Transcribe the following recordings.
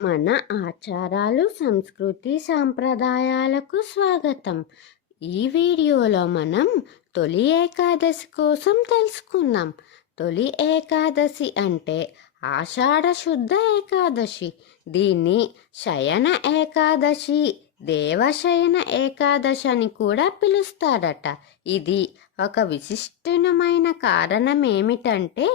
మన ఆచారాలు సంస్కృతి సాంప్రదాయాలకు స్వాగతం. ఈ వీడియోలో మనం తొలి ఏకాదశి కోసం తెలుసుకుందాం. తొలి ఏకాదశి అంటే ఆషాఢ శుద్ధ ఏకాదశి. దీన్ని శయన ఏకాదశి దేవశయన ఏకాదశి అని కూడా పిలుస్తారట. ఇది ఒక విశిష్టమైన కారణం ఏమిటంటే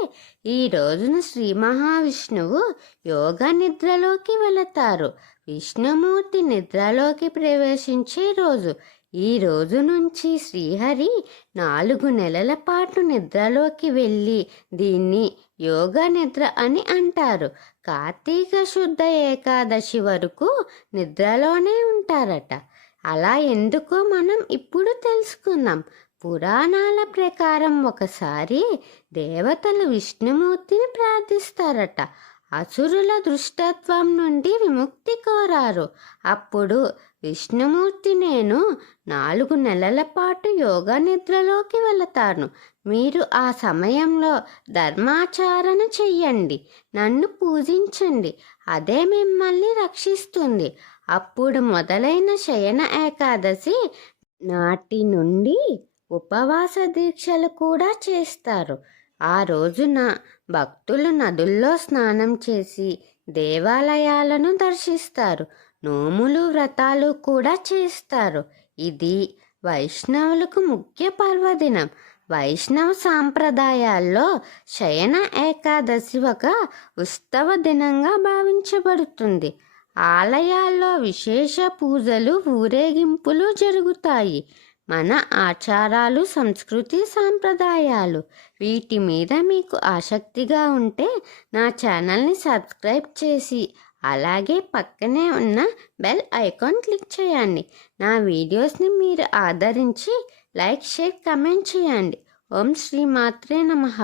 ఈ రోజున శ్రీ మహావిష్ణువు యోగ నిద్రలోకి వెళతారు. విష్ణుమూర్తి నిద్రలోకి ప్రవేశించే రోజు ఈ రోజు నుంచి శ్రీహరి నాలుగు నెలల పాటు నిద్రలోకి వెళ్ళి దీన్ని యోగ నిద్ర అని అంటారు. కార్తీక శుద్ధ ఏకాదశి వరకు నిద్రలోనే ఉంటారట. అలా ఎందుకో మనం ఇప్పుడు తెలుసుకుందాం. పురాణాల ప్రకారం ఒకసారి దేవతలు విష్ణుమూర్తిని ప్రార్థిస్తారట. అసురుల దృష్టత్వం నుండి విముక్తి కోరారు. అప్పుడు విష్ణుమూర్తి నేను నాలుగు నెలల పాటు యోగా నిద్రలోకి వెళతాను. మీరు ఆ సమయంలో ధర్మాచారణ చెయ్యండి. నన్ను పూజించండి. అదే మిమ్మల్ని రక్షిస్తుంది. అప్పుడు మొదలైన శయన ఏకాదశి నాటి నుండి ఉపవాస దీక్షలు కూడా చేస్తారు. ఆ రోజున భక్తులు నదుల్లో స్నానం చేసి దేవాలయాలను దర్శిస్తారు. నోములు వ్రతాలు కూడా చేస్తారు. ఇది వైష్ణవులకు ముఖ్య పర్వదినం. వైష్ణవ సాంప్రదాయాల్లో శయన ఏకాదశి ఒక ఉత్సవ దినంగా భావించబడుతుంది. ఆలయాల్లో విశేష పూజలు ఊరేగింపులు జరుగుతాయి. మన ఆచారాలు సంస్కృతి సాంప్రదాయాలు. వీటి మీద మీకు ఆసక్తిగా ఉంటే నా ఛానల్ని సబ్స్క్రైబ్ చేసి అలాగే పక్కనే ఉన్న బెల్ ఐకాన్ క్లిక్ చేయండి. నా వీడియోస్ని మీరు ఆదరించి లైక్ షేర్ కమెంట్ చేయండి. ఓం శ్రీ మాత్రే నమః.